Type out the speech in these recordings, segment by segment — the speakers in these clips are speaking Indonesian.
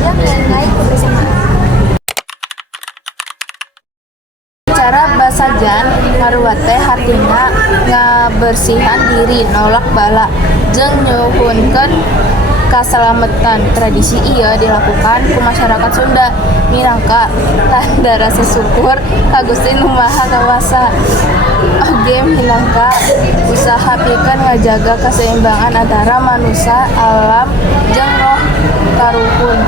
jeung nilai kebersamaan. Cara basajan ngaruat teh hartina ngabersihan diri nolak bala jeung nyuhunkeun kasalamatan. Tradisi ieu dilakukan ku masyarakat Sunda minangka tanda rasa syukur ka Gusti Nu Maha Kawasa. Oge minangka usaha pikeun ngajaga kaseimbangan antara manusia, alam, jeung roh karuhun.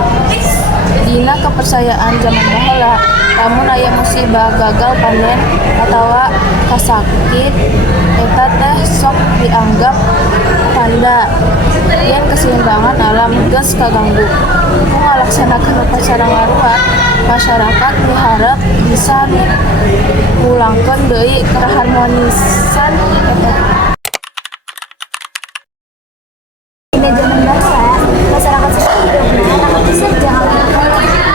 Dina kepercayaan zaman baheula, lamun aya musibah, gagal panen, atawa kasakit, eta teh sok dianggap tanda yen keseimbangan alam geus kaganggu. Ku ngalaksanakeun upacara ngaruat, masyarakat miharep bisa ngulangkeun deui keharmonisan eta. Dina zaman dahsyat, masyarakat Sunda bisa jangan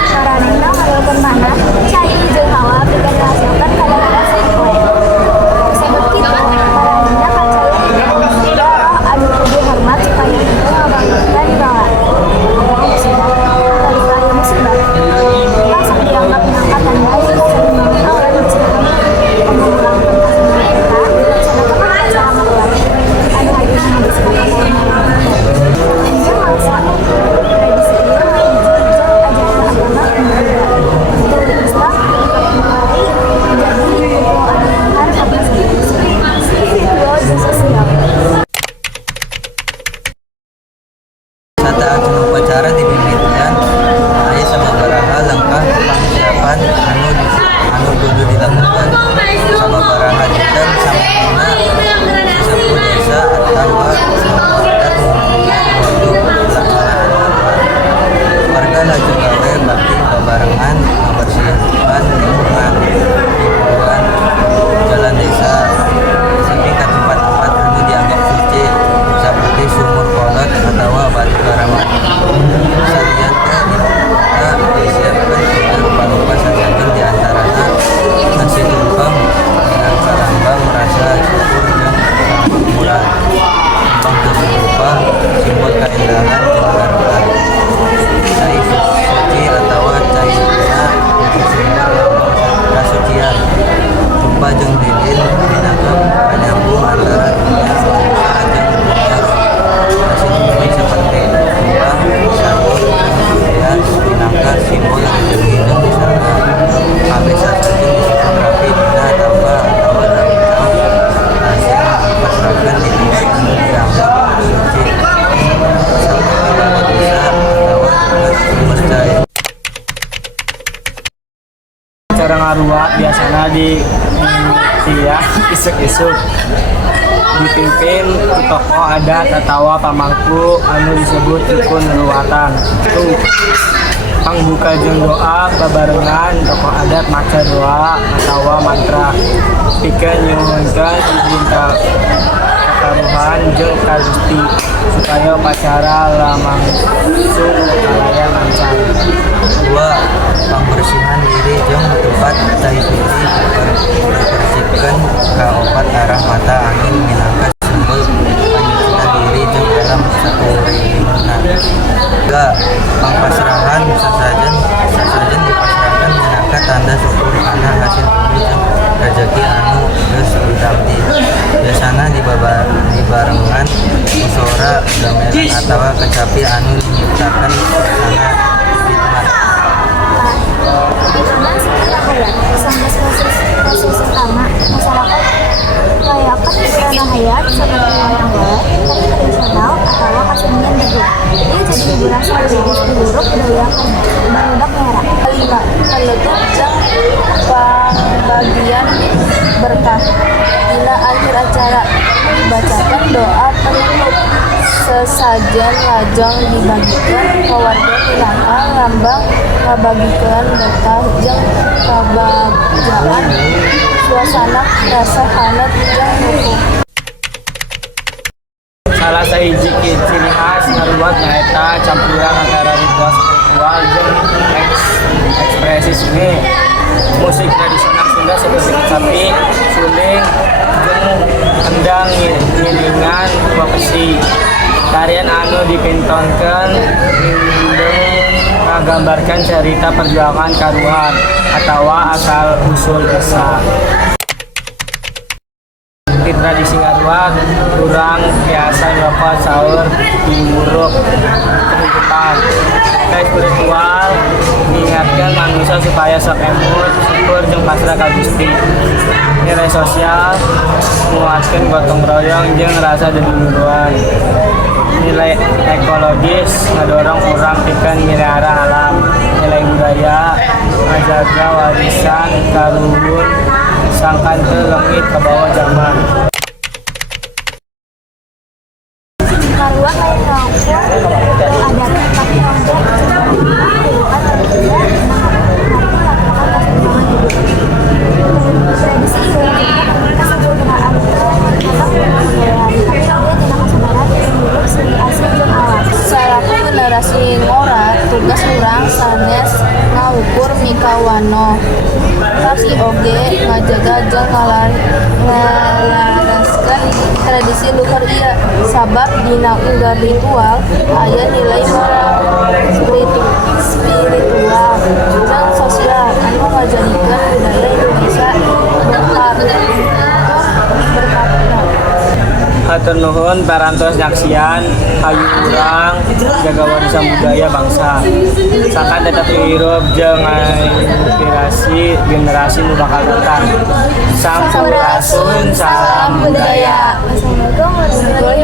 saranina ngaruakeun tanah, cai jeung hawa pikeun ngahasilkeun kadar-kadar sepoe. Sabab kitu, paranina kacaya Sunda roh anu kudu hormat supaya henteu ngabangutkeun bala. Kalika aya musibah, langsung dianggap minangka tanda yen keseimbangan alam dicekel. Pemulangkeun kaseimbangan eta dilaksanakeun acara ngaruat anu hadir ngabersihkan alam. Tradisi ieu hiji jeung ajaran agama Hindu. Dari Islam mulai menjadi kumpulan lingkungan spiritual jeung sosial. Saat upacara dipimpinkan aya sababaraha langkah persiapan anu kudu dilakukan. Sababaraha dinten samangna sesepuh desa atawa adat untuk pelaksanaan ngaruat. Warga laju gawe bakti babarengan ngabersihkeun lingkungan jalan desa sampai ka tempat-tempat anu dianggap suci seperti sumur kolot atawa batu karawan. Salian teh disiapkeun rupa-rupa sajajan di antarana nasi tumpeng minangka lambang rasa syukur jeung kemakmuran. Tumpeng teu berupa simbol kaindahan jeung karuan. Cai suci atawa cai bunga untuk simbol lambang kasucian. Tumpah jeung lilin minangka panyambung antara dunia manusia jeung dunia roh. Nasi tumpeng seperti tumpah, sabun, dan surya minangka simbol rezeki jeung wisata. Kabeh sasajeun disebut rapi dina tanpa atawa darintang hasil dipasrahkeun di tempat anu dianggap suci seperti balai desa atawa tempat sumber cai. Acara ngaruat biasanya di tiap isuk-isuk dipimpin ku tokoh adat atawa pamangku anu disebut rukun ruwatan. Itu pangbuka jeung doa babarengan tokoh adat maca doa atawa mantra pikeun nyuhunkeun izin ka kakaruhan jeung ka Gusti supaya upacara lamangsung kalayan lancar. Dua, pembersihan diri jeung tempat cai suci dipersihkeun ka opat arah mata angin minangka simbol panyucian diri jeung alam sakeureunana. Tiga, pangpasrahan sasajen dipasrahkeun minangka tanda syukur kana hasil bumi jeung rezeki anu geus ditamti. Biasana dibarengan musyawarah gamelan atawa kecapi anu nyiptakeun suasana hikmat. Dina sekitar hayat, 19 proses utama masyarakat merayakan kerana hayat seperti wayang golek, tari tradisional, atawa kesenian beduk. Ia jadi hiburan sekaligus penduduk budaya barudak merah. Kelima, penutup jeung pambagian berkah. Dina akhir acara dibacakan doa penutup. Sesajen lajeng dibagikeun ka warga minangka lambang ngabagikeun berkah jeung kabagjaan. Suasana rasa hangat jeung rukun. Salah sahiji ciri khas ngaruat nyaeta campuran antara ritual spiritual jeung ekspresi seni. Musik tradisional Sunda seperti kecapi, suling, jeung kendang ngiringan dua besi. Tarian anu dipintonkeun mindeng nggambarkan cerita perjuangan karuhan atau asal usul desa. Di tradisi ngaruah, kurang biasa nyokot sahur di muruk kehidupan. Kayak spiritual mengingatkan manusia supaya sok emut, syukur jeung pasrah ka Gusti. Nilai sosial menguatkan gotong royong jeung rasa deduluran. Nilai ekologis ngedorong orang pikeun melihara alam. Nilai budaya ngajaga warisan kaluhur sangkan teu leungit ka bawah zaman. Ngaruah lain rongkong ada tapi rongkong tradisi itu kesempurnaan Salaku generasi ngora tugas urang sanes ngaukur mikawano tapi oge ngajaga jeung ngalaraskeun tradisi luhur ieu sabab dina unggal ritual aya nilai moral spiritual jeung sosial anu ngajadikeun budaya Indonesia berkapna. Hatur nuhun parantos nyaksian hayu urang jaga warisan budaya bangsa. Sangkan tetap hirup jeung inspirasi generasi nu bakal datang. Sampurasun salam budaya. Assalamualaikum warahmatullahi